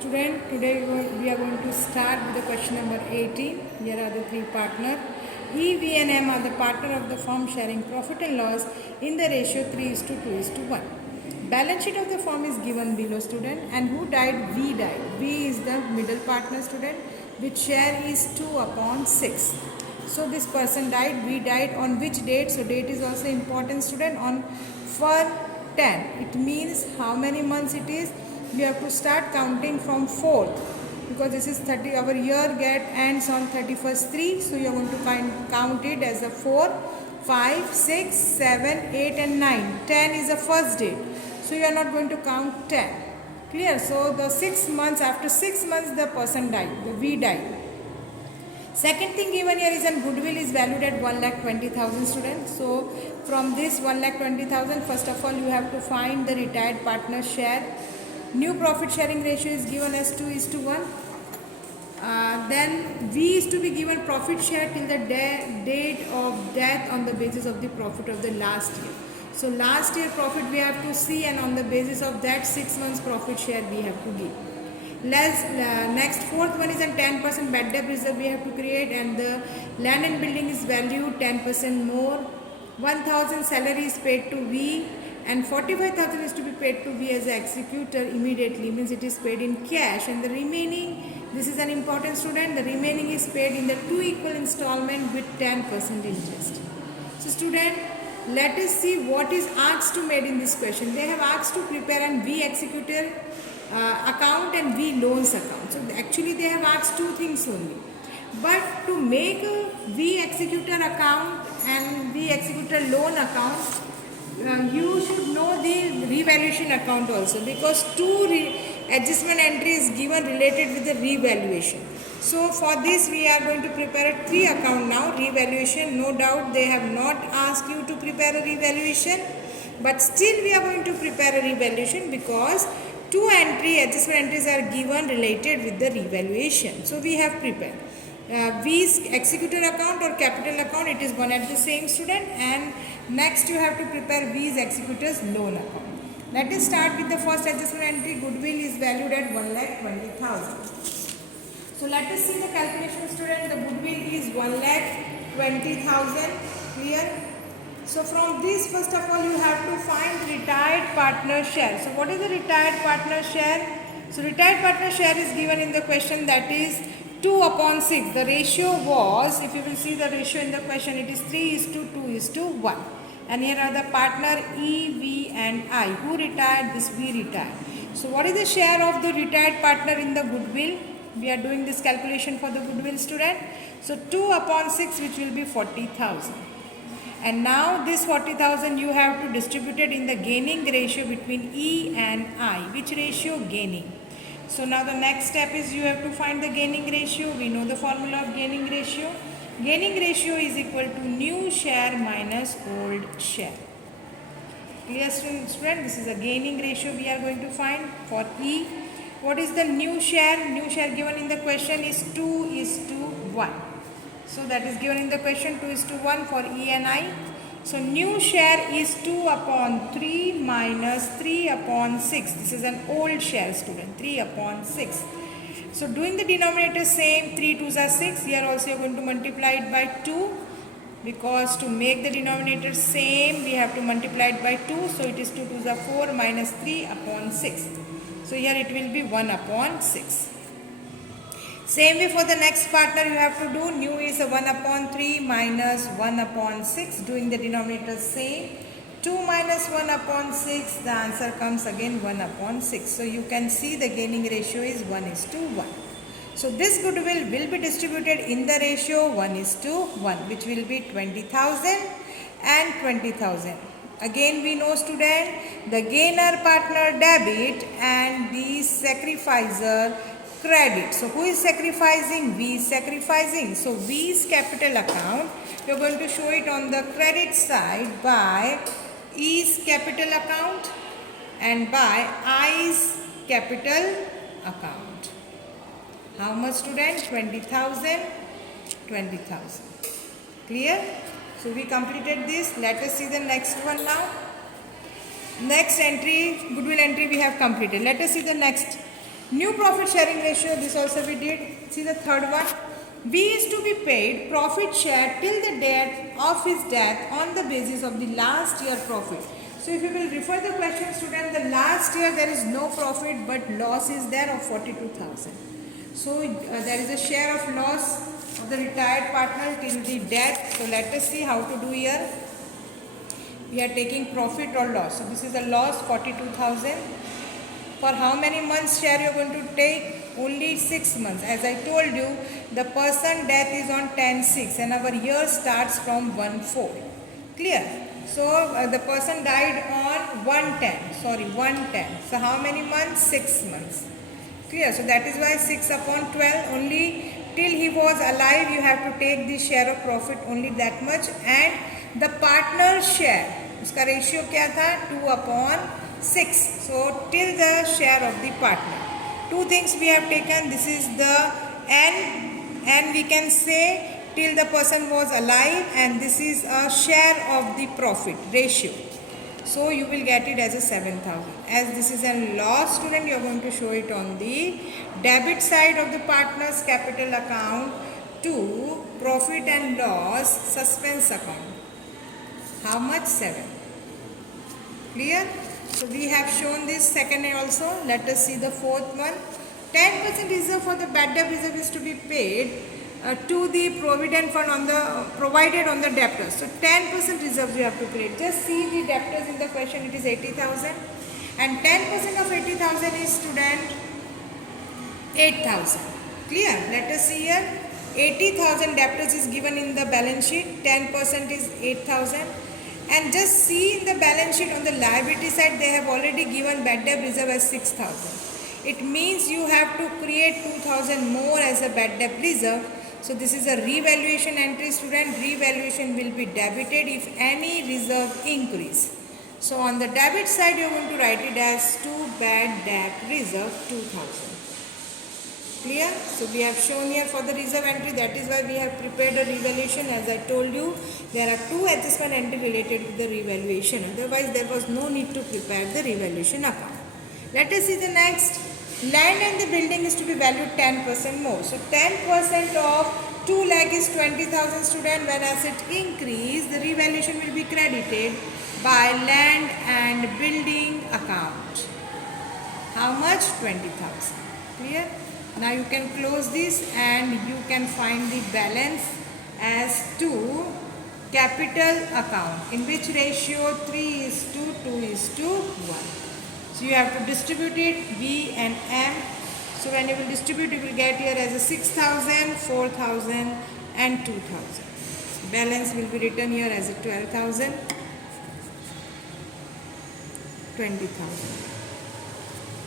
Student, today we are going to start with the question number 18. Here are the three partners. E, V and M are the partner of the firm sharing profit and loss in the ratio 3 is to 2 is to 1. Balance sheet of the firm is given below, student, and who died? V died. V is the middle partner, student, which share is 2 upon 6. So this person died, V died on which date? So date is also important, student, on 4/10. It means how many months it is? We have to start counting from 4th because this is 30. Our year ends on 31st 3. So you are going to count it as a 4, 5, 6, 7, 8 and 9. 10 is the first date. So you are not going to count 10. Clear? So the 6 months, after 6 months the person died, the V died. Second thing given here is that goodwill is valued at 1,20,000, students. So from this 1,20,000, first of all you have to find the retired partner share. New profit sharing ratio is given as 2 is to 1. Then V is to be given profit share till the date of death on the basis of the profit of the last year. So last year profit we have to see, and on the basis of that 6 months profit share we have to give. Next fourth one is a 10% bad debt reserve we have to create, and the land and building is valued 10% more. 1,000 salary is paid to V, and 45,000 is to be paid to V as an executor immediately, means it is paid in cash, and the remaining, this is an important, student, the remaining is paid in the 2 equal installment with 10% interest. So student, let us see what is asked to made in this question. They have asked to prepare an V executor account and V loans account. So actually they have asked two things only. But to make a V executor account and V executor loan account, you should know the revaluation account also, because two adjustment entry is given related with the revaluation. So for this we are going to prepare a 3 account now. Revaluation, no doubt they have not asked you to prepare a revaluation, but still we are going to prepare a revaluation because two adjustment entries are given related with the revaluation. So we have prepared V's executor account or capital account, it is one at the same, student, and next you have to prepare V's executor's loan account. Let us start with the first adjustment entry. Goodwill is valued at 1,20,000. So let us see the calculation, student. The goodwill is 1,20,000. Clear? So from this, first of all, you have to find retired partner share. So what is the retired partner share? So retired partner share is given in the question, that is 2 upon 6. The ratio was, if you will see the ratio in the question, it is 3 is to 2 is to 1. And here are the partner E, V and I. Who retired? This V retired. So what is the share of the retired partner in the goodwill? We are doing this calculation for the goodwill, student. So 2 upon 6, which will be 40,000. And now this 40,000 you have to distribute it in the gaining ratio between E and I. Which ratio? Gaining. So now the next step is you have to find the gaining ratio. We know the formula of gaining ratio. Gaining ratio is equal to new share minus old share. Clear, student? This is a gaining ratio we are going to find for E. What is the new share? New share given in the question is 2 is to 1. So that is given in the question, 2 is to 1 for E and I. So new share is 2 upon 3 minus 3 upon 6. This is an old share, student, 3 upon 6. So doing the denominator same, 3 2s are 6. Here also you are going to multiply it by 2, because to make the denominator same we have to multiply it by 2. So it is 2 2s are 4 minus 3 upon 6. So here it will be 1 upon 6. Same way for the next partner you have to do. New is a 1 upon 3 minus 1 upon 6. Doing the denominator same. 2 minus 1 upon 6. The answer comes again 1 upon 6. So you can see the gaining ratio is 1 is to 1. So this goodwill will be distributed in the ratio 1 is to 1, which will be 20,000 and 20,000. Again we know, student, the gainer partner debit and the sacrificer credit. So who is sacrificing? V is sacrificing. So V's capital account, we are going to show it on the credit side by E's capital account and by I's capital account. How much, student? 20,000, 20,000. Clear? So we completed this. Let us see the next one now. Next entry, goodwill entry we have completed. Let us see the next. New profit sharing ratio, this also we did. See the third one. V is to be paid profit share till the date of his death on the basis of the last year profit. So if you will refer the question, student, the last year there is no profit but loss is there of 42,000. So there is a share of loss of the retired partner till the death. So let us see how to do here. We are taking profit or loss. So this is a loss 42,000. For how many months share you are going to take? Only 6 months. As I told you, the person death is on 10/6 and our year starts from 1/4. Clear? So the person died on 1/10. So how many months? 6 months. Clear? So that is why 6 upon 12, only till he was alive you have to take the share of profit only that much, and the partner share, uska ratio kya tha? 2/6. So till the share of the partner. Two things we have taken. This is the n we can say till the person was alive, and this is a share of the profit ratio. So you will get it as a 7,000. As this is a loss, student, you are going to show it on the debit side of the partner's capital account to profit and loss suspense account. How much? 7. Clear? So we have shown this second also. Let us see the fourth one. 10% reserve for the bad debt reserve is to be paid to the provident fund on the provided on the debtors. So 10% reserve we have to create. Just see the debtors in the question. It is 80,000, and 10% of 80,000 is, student, 8,000. Clear? Let us see here. 80,000 debtors is given in the balance sheet. 10% is 8,000. And just see in the balance sheet on the liability side, they have already given bad debt reserve as 6,000. It means you have to create 2,000 more as a bad debt reserve. So this is a revaluation entry, student. Revaluation will be debited if any reserve increase. So on the debit side, you are going to write it as to bad debt reserve 2,000. Clear? So we have shown here for the reserve entry. That is why we have prepared a revaluation. As I told you, there are 2 adjustment entry related with the revaluation. Otherwise, there was no need to prepare the revaluation account. Let us see the next. Land and the building is to be valued 10% more. So 10% of 2 lakh is 20,000, student. When asset increase, the revaluation will be credited by land and building account. How much? 20,000. Clear? Now you can close this and you can find the balance as to capital account, in which ratio 3:2:1. So you have to distribute it, V and M. So when you will distribute, you will get here as a 6,000, 4,000 and 2,000. Balance will be written here as a 12,000, 20,000.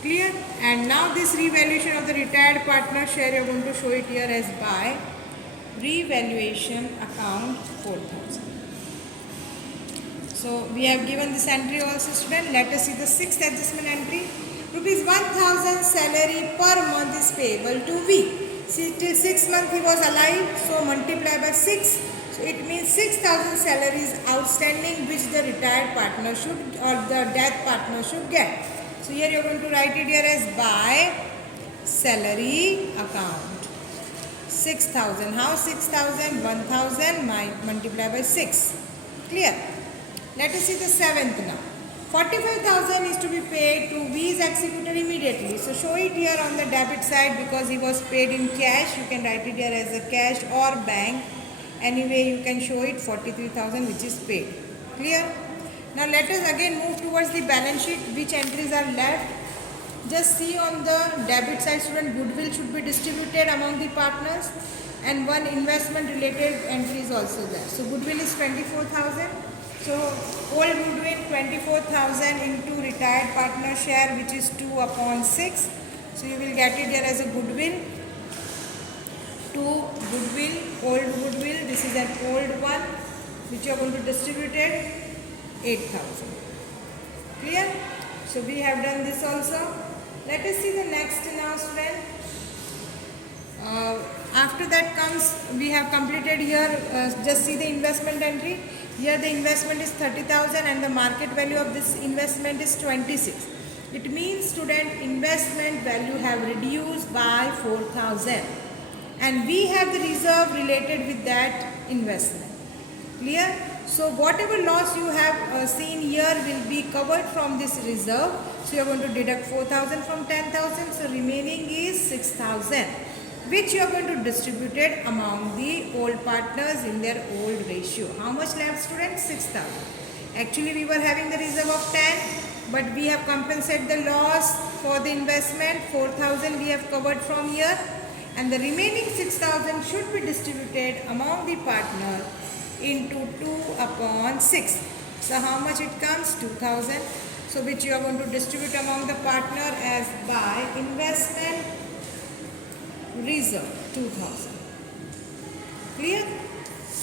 Clear? And now this revaluation of the retired partner share, you are going to show it here as by revaluation account 4,000. So we have given this entry also, student. Let us see the 6th adjustment entry. Rupees 1,000 salary per month is payable to V. See, till 6 months he was alive, so multiply by 6. So it means 6,000 salary is outstanding, which the retired partner should, or the death partner should get. So here you are going to write it here as by salary account. 6,000. How 6,000? 1,000 multiply by 6. Clear? Let us see the 7th now. 45,000 is to be paid to V's executor immediately. So show it here on the debit side because he was paid in cash. You can write it here as a cash or bank. Anyway, you can show it 43,000 which is paid. Clear? Now let us again move towards the balance sheet. Which entries are left? Just see on the debit side, student, goodwill should be distributed among the partners, and one investment related entry is also there. So goodwill is 24,000. So old goodwill 24,000 into retired partner share, which is 2/6. So you will get it here as a goodwill. To goodwill, old goodwill. This is an old one which you are going to distribute it 8,000. Clear? So we have done this also. Let us see the next now, student. After that comes, we have completed here, just see the investment entry. Here the investment is 30,000 and the market value of this investment is 26. It means student investment value have reduced by 4,000 and we have the reserve related with that investment. Clear? So whatever loss you have seen here will be covered from this reserve. So you are going to deduct 4,000 from 10,000. So remaining is 6,000, which you are going to distribute it among the old partners in their old ratio. How much left, students? 6,000. Actually we were having the reserve of 10, but we have compensated the loss for the investment. 4,000 we have covered from here, and the remaining 6,000 should be distributed among the partner into 2/6. So how much it comes? 2,000. So which you are going to distribute among the partner as by investment reserve 2,000. Clear?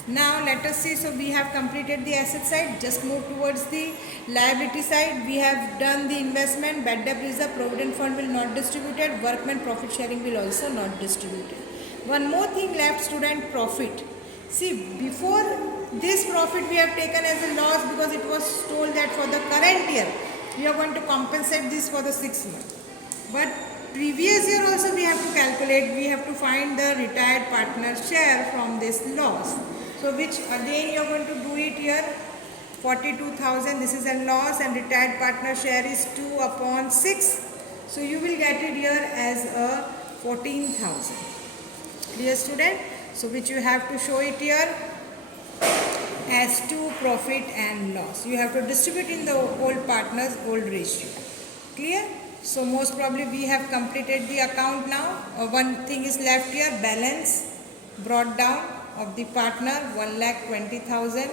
Now let us see. So we have completed the asset side. Just move towards the liability side. We have done the investment, bad debt reserve, provident fund will not distributed, workman profit sharing will also not distributed. One more thing left, student, profit. See, before this profit we have taken as a loss because it was told that for the current year we are going to compensate this for the 6 months. But previous year also we have to calculate, we have to find the retired partner share from this loss. So which again you are going to do it here. 42,000, this is a loss, and retired partner share is 2/6. So you will get it here as a 14,000. Clear, student? So which you have to show it here as to profit and loss. You have to distribute in the old partners old ratio. Clear? So most probably we have completed the account now. One thing is left here, balance brought down of the partner 1,20,000.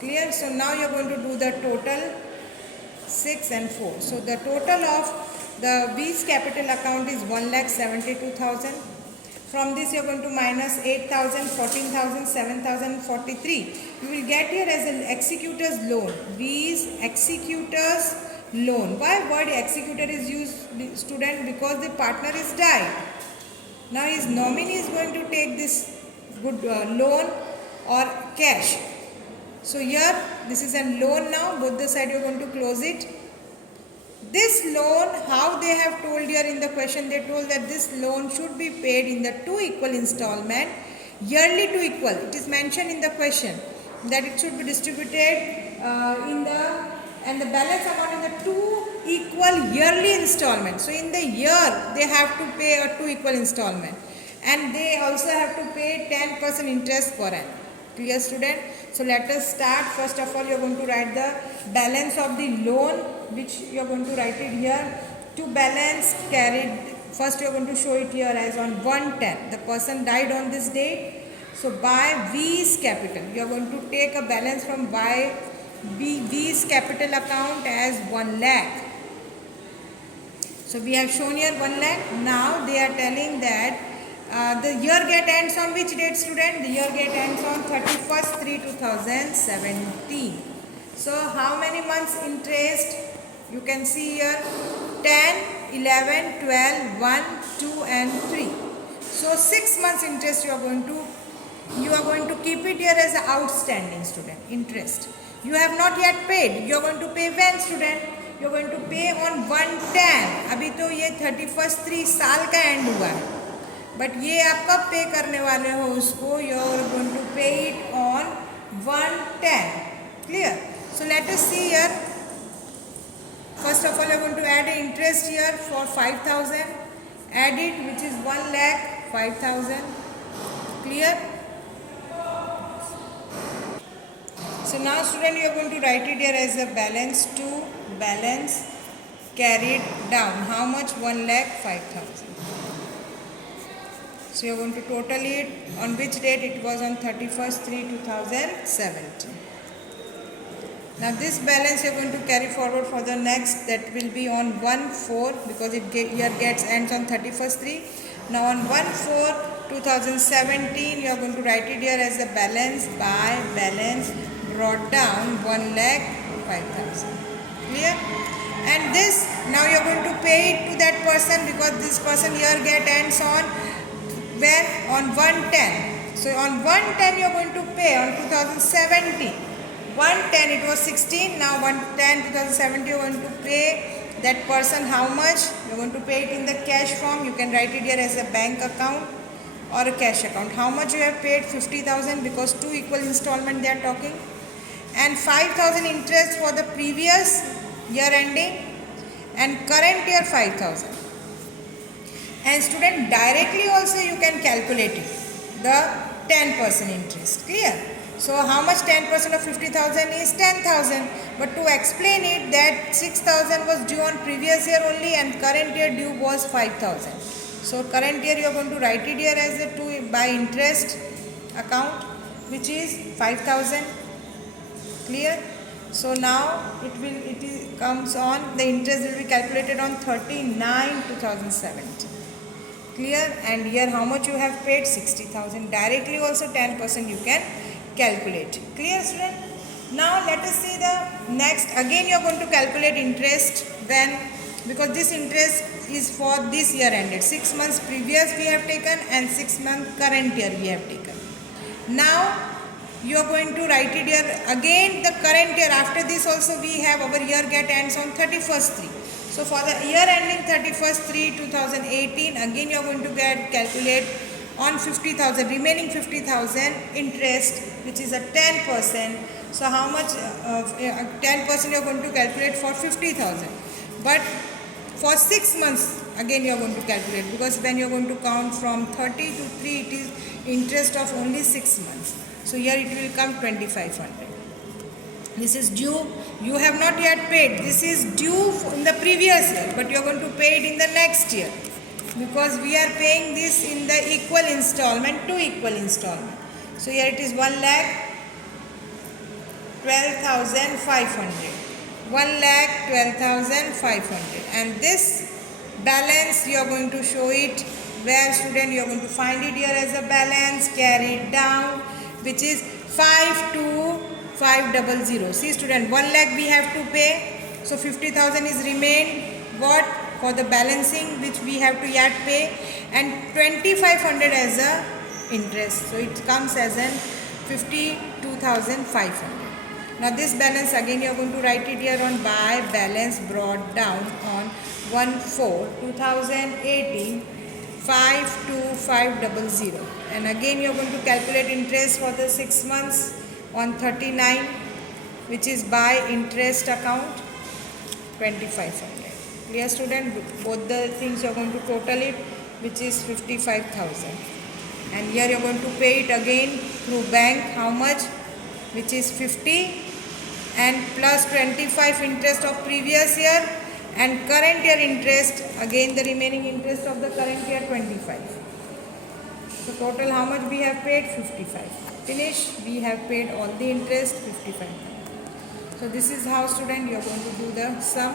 Clear? So now you are going to do the total 6 and 4. So the total of the V's capital account is 1,72,000. From this you are going to minus 8,000, 14,000, 7,000, 43. You will get here as an executor's loan. V's executor's loan. Why word executor is used, student? Because the partner is died. Now his nominee is going to take this good loan or cash. So here this is a loan now. Both the side you are going to close it. This loan, how they have told here in the question, they told that this loan should be paid in the 2 equal installment, yearly 2 equal. It is mentioned in the question that it should be distributed and the balance amount in the 2 equal yearly installment. So in the year they have to pay a 2 equal installment, and they also have to pay 10% interest per annum. Clear, student? So let us start. First of all you are going to write the balance of the loan, which you are going to write it here. To balance carried, first you are going to show it here as on 110. The person died on this date. So by V's capital, you are going to take a balance from V's capital account as 1 lakh. So we have shown here 1 lakh. Now they are telling that the year get ends on which date, student? The year get ends on 31st/3/2017. So how many months interest? You can see here 10, 11, 12, 1, 2 and 3. So 6 months interest you are going to keep it here as an outstanding, student, interest. You have not yet paid. You are going to pay when, student? You are going to pay on 110. अभी तो ये 31st 3 साल का and हुआ है, but ये आप कब पे करने वाले हो उसको? You are going to pay it on 110. Clear? So let us see here. First of all, you are going to add interest here for 5,000. Add it, which is 1 lakh 5,000. Clear? So now, student, you are going to write it here as a balance to balance carried down. How much? 1 lakh 5,000. So you are going to total it. On which date? It was on 31st/3/2017. Now this balance you are going to carry forward for the next, that will be on 1/4, because year gets ends on 31st/3. Now on 1/4/2017 you are going to write it here as the balance by balance brought down 1 lakh 5,000. Clear? And this now you are going to pay it to that person, because this person year get ends on when? On 110. So on 110 you are going to pay on 2017. 110 it was 16, now 110 2017 you are going to pay that person how much. You're going to pay it in the cash form. You can write it here as a bank account or a cash account. How much you have paid? 50,000, because 2 equal installment they are talking. And 5,000 interest for the previous year ending, and current year 5,000. And student, directly also you can calculate it, the 10% interest. Clear? So how much 10% of 50,000 is? 10,000. But to explain it, that 6,000 was due on previous year only and current year due was 5,000. So current year you are going to write it here as a by interest account, which is 5,000. Clear? So now it comes on, the interest will be calculated on 39/2017. Clear? And here how much you have paid? 60,000. Directly also 10% you can calculate. Clear, student? Now let us see the next. Again you are going to calculate interest when, because this interest is for this year ended. 6 months previous we have taken and 6 months current year we have taken. Now you are going to write it here again the current year. After this also we have our year get ends on 31st/3. So for the year ending 31st/3/2018, again you are going to calculate on 50,000, remaining 50,000 interest, which is a 10%. So how much 10% you are going to calculate for 50,000. But for 6 months again you are going to calculate, because when you are going to count from 30 to 3, it is interest of only 6 months. So here it will come 2,500. This is due. You have not yet paid. This is due in the previous year, but you are going to pay it in the next year, because we are paying this in the equal installment, 2 equal installment. So here it is 1,12,500. 1,12,500. And this balance you are going to show it where, student? You are going to find it here as a balance, carry it down, which is 5,2,500. See, student, 1 lakh we have to pay. So 50,000 is remained. What? For the balancing, which we have to yet pay, and 2,500 as a interest. So it comes as an 52,500. Now this balance again you are going to write it here on by balance brought down on 1/4/2018, 5,2,500. And again you are going to calculate interest for the 6 months on 39, which is by interest account, 2,500. Clear, student? Both the things you are going to total it, which is 55,000. And here you are going to pay it again through bank. How much? Which is 50, and plus 25 interest of previous year, and current year interest, again the remaining interest of the current year, 25. So total how much we have paid? 55. Finish. We have paid all the interest, 55. So this is how, student, you are going to do the sum.